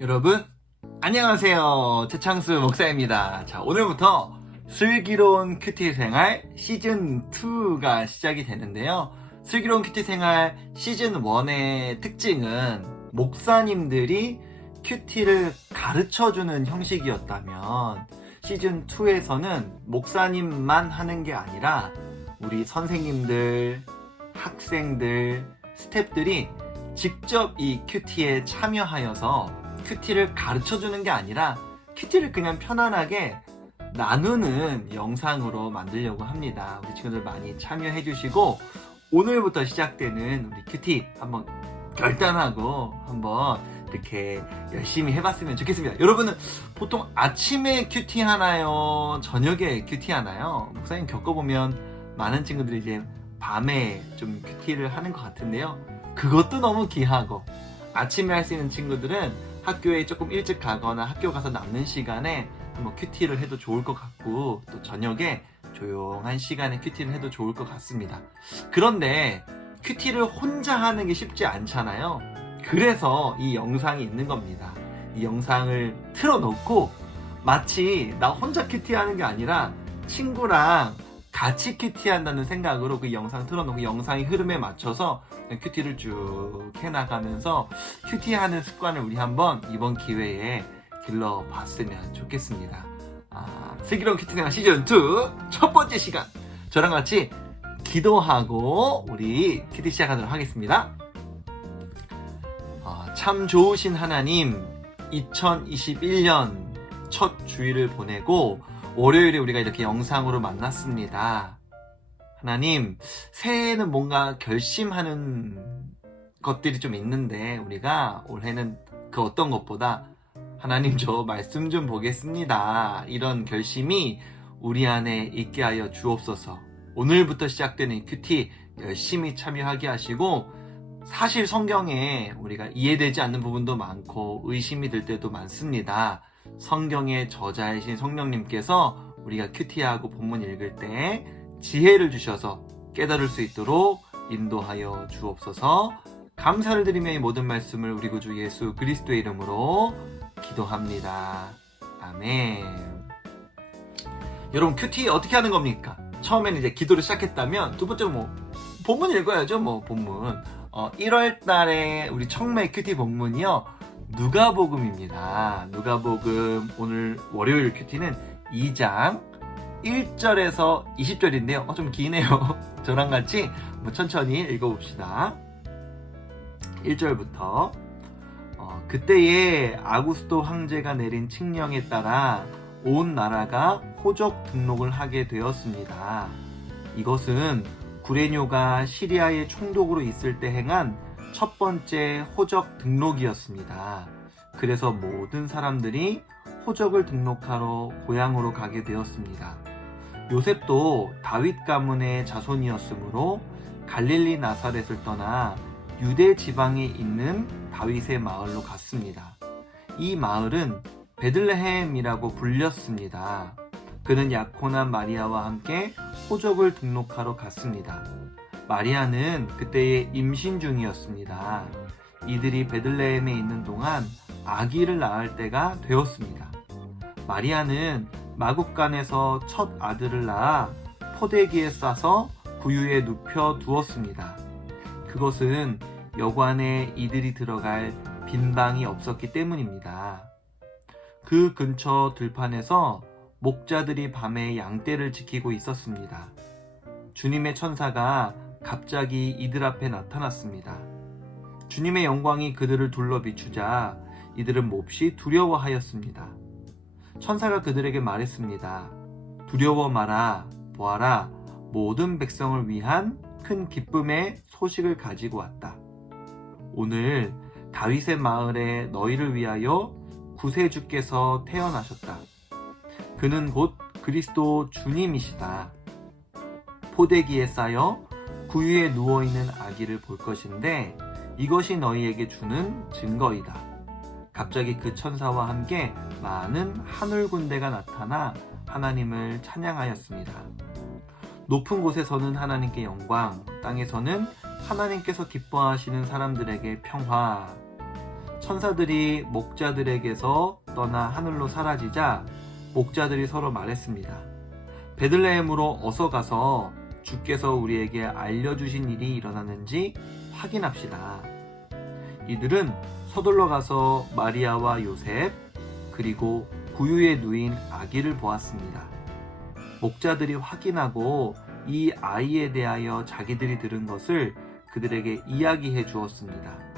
여러분 안녕하세요. 최창수 목사입니다. 자, 오늘부터 슬기로운 큐티 생활 시즌2가 시작이 되는데요. 슬기로운 큐티 생활 시즌1의 특징은 목사님들이 큐티를 가르쳐주는 형식이었다면 시즌2에서는 목사님만 하는 게 아니라 우리 선생님들, 학생들, 스태프들이 직접 이 큐티에 참여하여서 큐티를 가르쳐주는 게 아니라 큐티를 그냥 편안하게 나누는 영상으로 만들려고 합니다. 우리 친구들 많이 참여해 주시고 오늘부터 시작되는 우리 큐티 한번 결단하고 한번 이렇게 열심히 해봤으면 좋겠습니다. 여러분은 보통 아침에 큐티 하나요? 저녁에 큐티 하나요? 목사님 겪어보면 많은 친구들이 이제 밤에 좀 큐티를 하는 것 같은데요. 그것도 너무 귀하고 아침에 할 수 있는 친구들은 학교에 조금 일찍 가거나 학교 가서 남는 시간에 뭐 큐티를 해도 좋을 것 같고 또 저녁에 조용한 시간에 큐티를 해도 좋을 것 같습니다. 그런데 큐티를 혼자 하는 게 쉽지 않잖아요. 그래서 이 영상이 있는 겁니다. 이 영상을 틀어놓고 마치 나 혼자 큐티하는 게 아니라 친구랑 같이 큐티한다는 생각으로 그 영상 틀어놓고 영상의 흐름에 맞춰서 큐티를 쭉 해나가면서 큐티하는 습관을 우리 한번 이번 기회에 길러봤으면 좋겠습니다. 슬기로운 큐티 생활 시즌2 첫 번째 시간 저랑 같이 기도하고 우리 큐티 시작하도록 하겠습니다. 참 좋으신 하나님, 2021년 첫 주일을 보내고 월요일에 우리가 이렇게 영상으로 만났습니다. 하나님, 새해에는 뭔가 결심하는 것들이 좀 있는데 우리가 올해는 그 어떤 것보다 하나님 저 말씀 좀 보겠습니다. 이런 결심이 우리 안에 있게 하여 주옵소서. 오늘부터 시작되는 이 큐티 열심히 참여하게 하시고 사실 성경에 우리가 이해되지 않는 부분도 많고 의심이 들 때도 많습니다. 성경의 저자이신 성령님께서 우리가 큐티하고 본문 읽을 때 지혜를 주셔서 깨달을 수 있도록 인도하여 주옵소서. 감사를 드리며 이 모든 말씀을 우리 구주 예수 그리스도의 이름으로 기도합니다. 아멘. 여러분 큐티 어떻게 하는 겁니까? 처음에는 이제 기도를 시작했다면 두 번째로 본문 읽어야죠. 본문 1월 달에 우리 청매 큐티 본문이요 누가복음입니다. 누가복음 오늘 월요일 큐티는 2장 1절에서 20절인데요. 좀 기네요. 저랑 같이 천천히 읽어봅시다. 1절부터 그때에 아구스도 황제가 내린 칙령에 따라 온 나라가 호적 등록을 하게 되었습니다. 이것은 구레뇨가 시리아의 총독으로 있을 때 행한 첫 번째 호적 등록이었습니다. 그래서 모든 사람들이 호적을 등록하러 고향으로 가게 되었습니다. 요셉도 다윗 가문의 자손이었으므로 갈릴리 나사렛을 떠나 유대 지방에 있는 다윗의 마을로 갔습니다. 이 마을은 베들레헴이라고 불렸습니다. 그는 약혼한 마리아와 함께 호적을 등록하러 갔습니다. 마리아는 그때에 임신 중이었습니다. 이들이 베들레헴에 있는 동안 아기를 낳을 때가 되었습니다. 마리아는 마국간에서 첫 아들을 낳아 포대기에 싸서 구유에 눕혀 두었습니다. 그것은 여관에 이들이 들어갈 빈 방이 없었기 때문입니다. 그 근처 들판에서 목자들이 밤에 양떼를 지키고 있었습니다. 주님의 천사가 갑자기 이들 앞에 나타났습니다. 주님의 영광이 그들을 둘러 비추자 이들은 몹시 두려워하였습니다. 천사가 그들에게 말했습니다. 두려워 마라. 보아라. 모든 백성을 위한 큰 기쁨의 소식을 가지고 왔다. 오늘 다윗의 마을에 너희를 위하여 구세주께서 태어나셨다. 그는 곧 그리스도 주님이시다. 포대기에 쌓여 구유에 누워있는 아기를 볼 것인데 이것이 너희에게 주는 증거이다. 갑자기 그 천사와 함께 많은 하늘 군대가 나타나 하나님을 찬양하였습니다. 높은 곳에서는 하나님께 영광, 땅에서는 하나님께서 기뻐하시는 사람들에게 평화. 천사들이 목자들에게서 떠나 하늘로 사라지자 목자들이 서로 말했습니다. 베들레헴으로 어서 가서 주께서 우리에게 알려주신 일이 일어났는지 확인합시다. 이들은 서둘러 가서 마리아와 요셉 그리고 구유에 누인 아기를 보았습니다. 목자들이 확인하고 이 아이에 대하여 자기들이 들은 것을 그들에게 이야기해 주었습니다.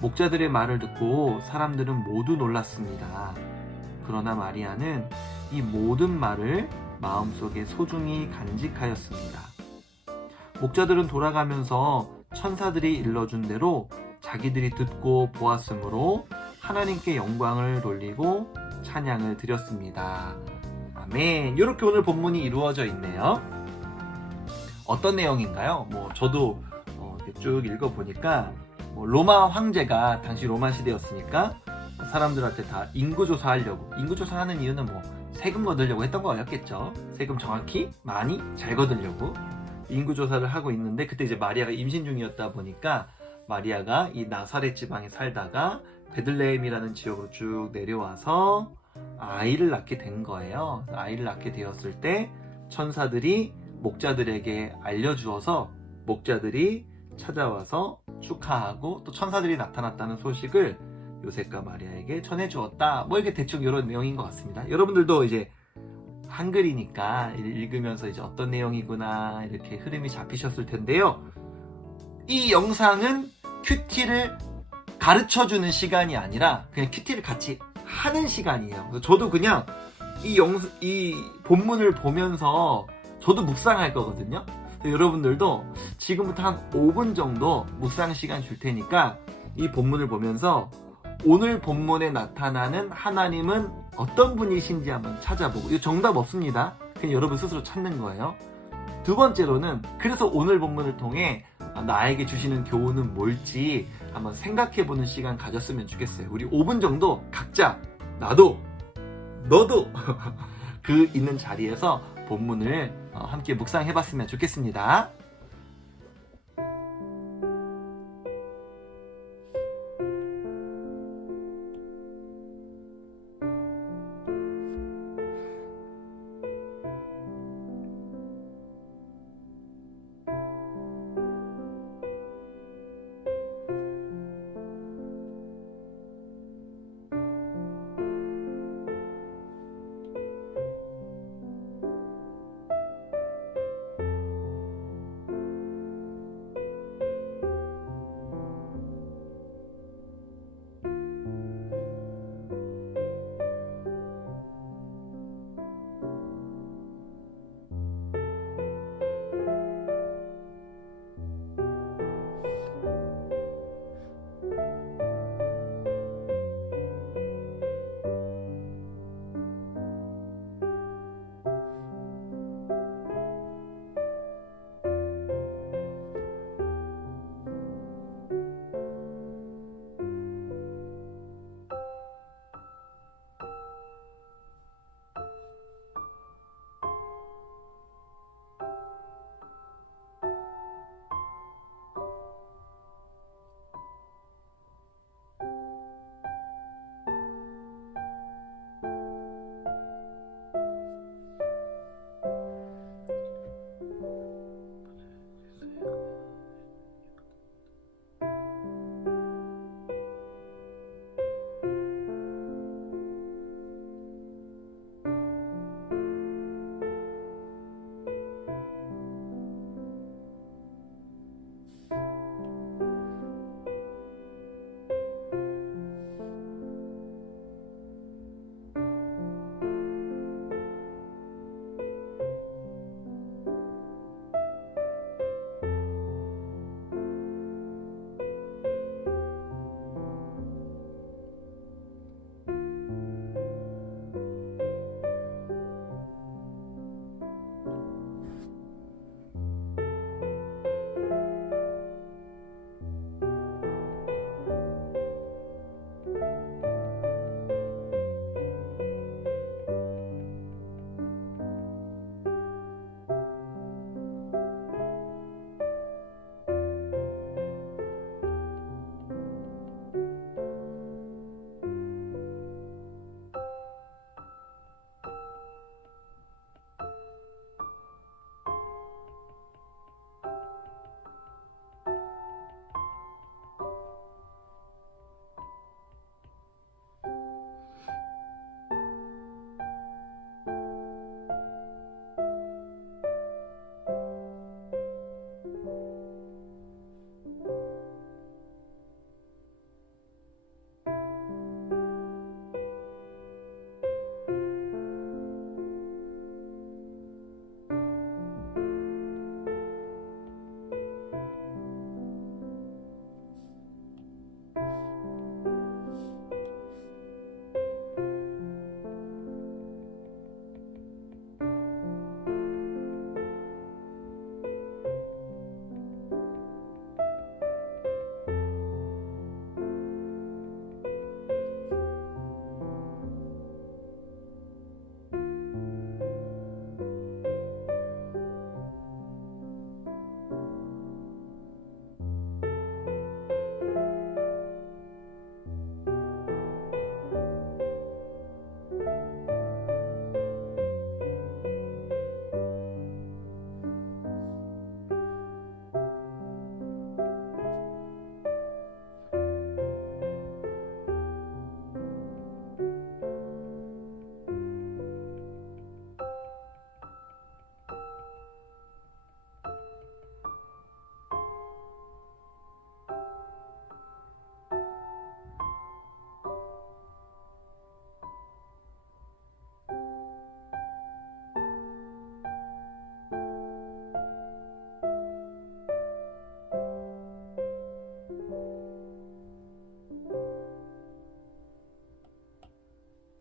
목자들의 말을 듣고 사람들은 모두 놀랐습니다. 그러나 마리아는 이 모든 말을 마음속에 소중히 간직하였습니다. 목자들은 돌아가면서 천사들이 일러준 대로 자기들이 듣고 보았으므로 하나님께 영광을 돌리고 찬양을 드렸습니다. 아멘. 이렇게 오늘 본문이 이루어져 있네요. 어떤 내용인가요? 저도 쭉 읽어보니까 로마 황제가 당시 로마 시대였으니까 사람들한테 다 인구조사 하려고, 인구조사 하는 이유는 세금 거두려고 했던 거였겠죠. 세금 정확히 많이 잘 거두려고 인구조사를 하고 있는데, 그때 이제 마리아가 임신 중이었다 보니까 마리아가 이 나사렛 지방에 살다가 베들레헴이라는 지역으로 쭉 내려와서 아이를 낳게 된 거예요. 아이를 낳게 되었을 때 천사들이 목자들에게 알려주어서 목자들이 찾아와서 축하하고 또 천사들이 나타났다는 소식을 요셉과 마리아에게 전해주었다. 이렇게 대충 이런 내용인 것 같습니다. 여러분들도 이제 한글이니까 읽으면서 이제 어떤 내용이구나 이렇게 흐름이 잡히셨을 텐데요. 이 영상은 큐티를 가르쳐주는 시간이 아니라 그냥 큐티를 같이 하는 시간이에요. 그래서 저도 그냥 이 본문을 보면서 저도 묵상할 거거든요. 여러분들도 지금부터 한 5분 정도 묵상 시간 줄 테니까 이 본문을 보면서 오늘 본문에 나타나는 하나님은 어떤 분이신지 한번 찾아보고, 이거 정답 없습니다. 그냥 여러분 스스로 찾는 거예요. 두 번째로는 그래서 오늘 본문을 통해 나에게 주시는 교훈은 뭘지 한번 생각해보는 시간 가졌으면 좋겠어요. 우리 5분 정도 각자, 나도 너도 그 있는 자리에서 본문을 함께 묵상해봤으면 좋겠습니다.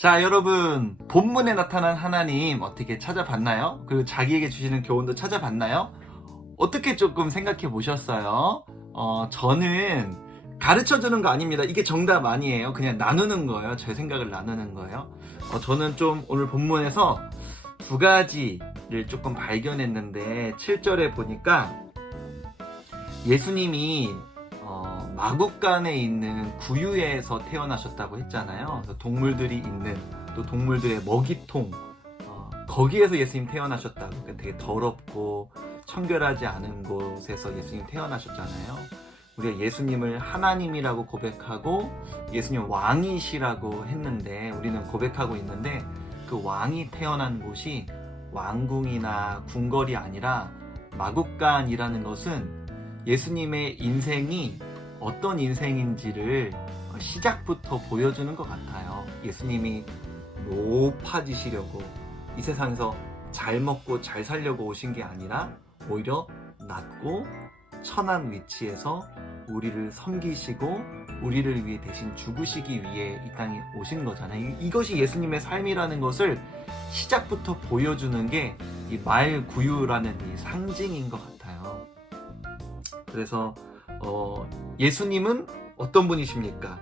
자, 여러분, 본문에 나타난 하나님 어떻게 찾아봤나요? 그리고 자기에게 주시는 교훈도 찾아봤나요? 어떻게 조금 생각해 보셨어요? 저는 가르쳐 주는 거 아닙니다. 이게 정답 아니에요. 그냥 나누는 거예요. 제 생각을 나누는 거예요. 저는 좀 오늘 본문에서 두 가지를 조금 발견했는데 7절에 보니까 예수님이 마국간에 있는 구유에서 태어나셨다고 했잖아요. 그래서 동물들이 있는, 또 동물들의 먹이통, 거기에서 예수님 태어나셨다고. 그러니까 되게 더럽고 청결하지 않은 곳에서 예수님 태어나셨잖아요. 우리가 예수님을 하나님이라고 고백하고 예수님 왕이시라고 했는데, 우리는 고백하고 있는데, 그 왕이 태어난 곳이 왕궁이나 궁궐이 아니라 마국간이라는 것은 예수님의 인생이 어떤 인생인지를 시작부터 보여주는 것 같아요. 예수님이 높아지시려고 이 세상에서 잘 먹고 잘 살려고 오신 게 아니라 오히려 낮고 천한 위치에서 우리를 섬기시고 우리를 위해 대신 죽으시기 위해 이 땅에 오신 거잖아요. 이것이 예수님의 삶이라는 것을 시작부터 보여주는 게 이 말구유라는 이 상징인 것 같아요. 그래서 예수님은 어떤 분이십니까?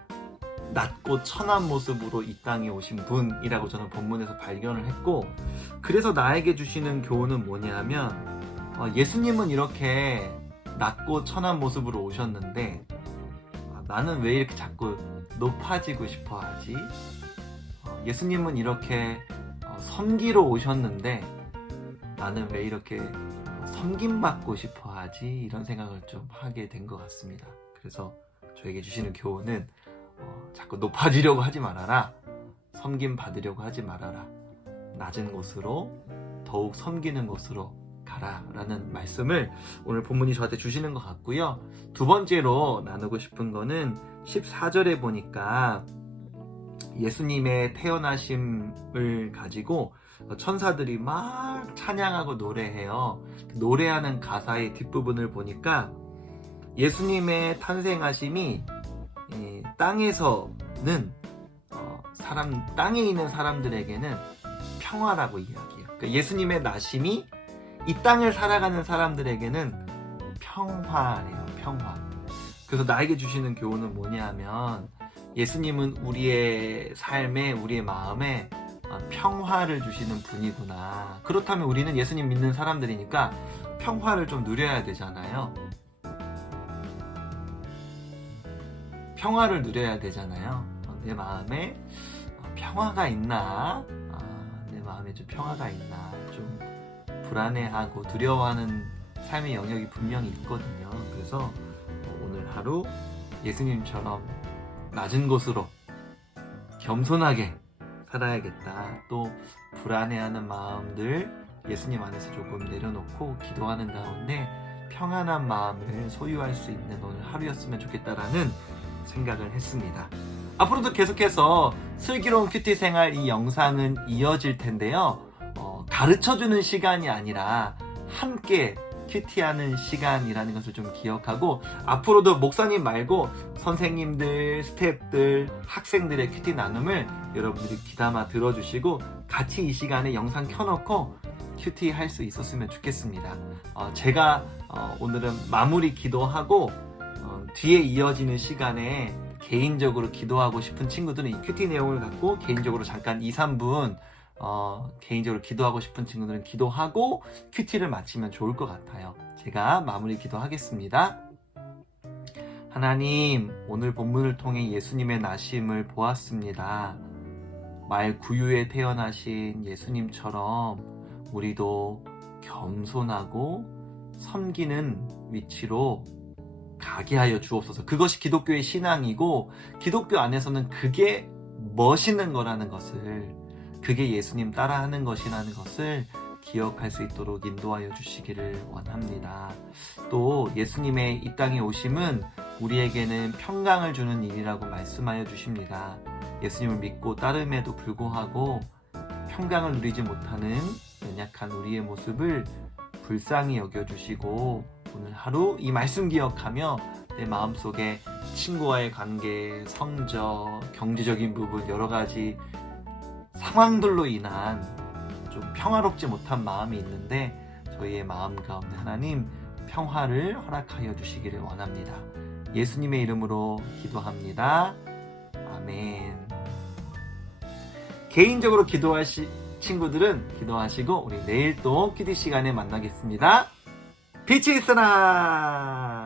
낮고 천한 모습으로 이 땅에 오신 분이라고 저는 본문에서 발견을 했고, 그래서 나에게 주시는 교훈은 뭐냐면, 예수님은 이렇게 낮고 천한 모습으로 오셨는데 나는 왜 이렇게 자꾸 높아지고 싶어 하지? 예수님은 이렇게 섬기러 오셨는데 나는 왜 이렇게 섬김받고 싶어 하지? 이런 생각을 좀 하게 된 것 같습니다. 그래서 저에게 주시는 교훈은 자꾸 높아지려고 하지 말아라. 섬김 받으려고 하지 말아라. 낮은 곳으로, 더욱 섬기는 곳으로 가라 라는 말씀을 오늘 본문이 저한테 주시는 것 같고요. 두 번째로 나누고 싶은 거는 14절에 보니까 예수님의 태어나심을 가지고 천사들이 막 찬양하고 노래해요. 노래하는 가사의 뒷부분을 보니까 예수님의 탄생하심이 땅에서는 땅에 있는 사람들에게는 평화라고 이야기해요. 그러니까 예수님의 나심이 이 땅을 살아가는 사람들에게는 평화래요. 평화. 그래서 나에게 주시는 교훈은 뭐냐면 예수님은 우리의 삶에, 우리의 마음에 평화를 주시는 분이구나. 그렇다면 우리는 예수님 믿는 사람들이니까 평화를 좀 누려야 되잖아요. 평화를 누려야 되잖아요. 내 마음에 평화가 있나? 내 마음에 좀 평화가 있나? 좀 불안해하고 두려워하는 삶의 영역이 분명히 있거든요. 그래서 오늘 하루 예수님처럼 낮은 곳으로 겸손하게 살아야겠다. 또 불안해하는 마음들 예수님 안에서 조금 내려놓고 기도하는 가운데 평안한 마음을 소유할 수 있는 오늘 하루였으면 좋겠다라는 생각을 했습니다. 앞으로도 계속해서 슬기로운 큐티 생활 이 영상은 이어질 텐데요. 가르쳐주는 시간이 아니라 함께 큐티하는 시간이라는 것을 좀 기억하고, 앞으로도 목사님 말고 선생님들, 스태프들, 학생들의 큐티 나눔을 여러분들이 귀담아 들어주시고 같이 이 시간에 영상 켜놓고 큐티 할 수 있었으면 좋겠습니다. 제가 오늘은 마무리 기도하고 뒤에 이어지는 시간에 개인적으로 기도하고 싶은 친구들은 이 큐티 내용을 갖고 개인적으로 잠깐 2, 3분 개인적으로 기도하고 싶은 친구들은 기도하고 큐티를 마치면 좋을 것 같아요. 제가 마무리 기도하겠습니다. 하나님, 오늘 본문을 통해 예수님의 나심을 보았습니다. 말 구유에 태어나신 예수님처럼 우리도 겸손하고 섬기는 위치로 가게 하여 주옵소서. 그것이 기독교의 신앙이고 기독교 안에서는 그게 멋있는 거라는 것을, 그게 예수님 따라하는 것이라는 것을 기억할 수 있도록 인도하여 주시기를 원합니다. 또 예수님의 이 땅에 오심은 우리에게는 평강을 주는 일이라고 말씀하여 주십니다. 예수님을 믿고 따름에도 불구하고 평강을 누리지 못하는 연약한 우리의 모습을 불쌍히 여겨주시고 오늘 하루 이 말씀 기억하며 내 마음속에 친구와의 관계, 성적, 경제적인 부분 여러 가지 상황들로 인한 좀 평화롭지 못한 마음이 있는데 저희의 마음 가운데 하나님 평화를 허락하여 주시기를 원합니다. 예수님의 이름으로 기도합니다. 아멘. 개인적으로 기도하실 친구들은 기도하시고 우리 내일 또 큐티 시간에 만나겠습니다. 빛이 있으나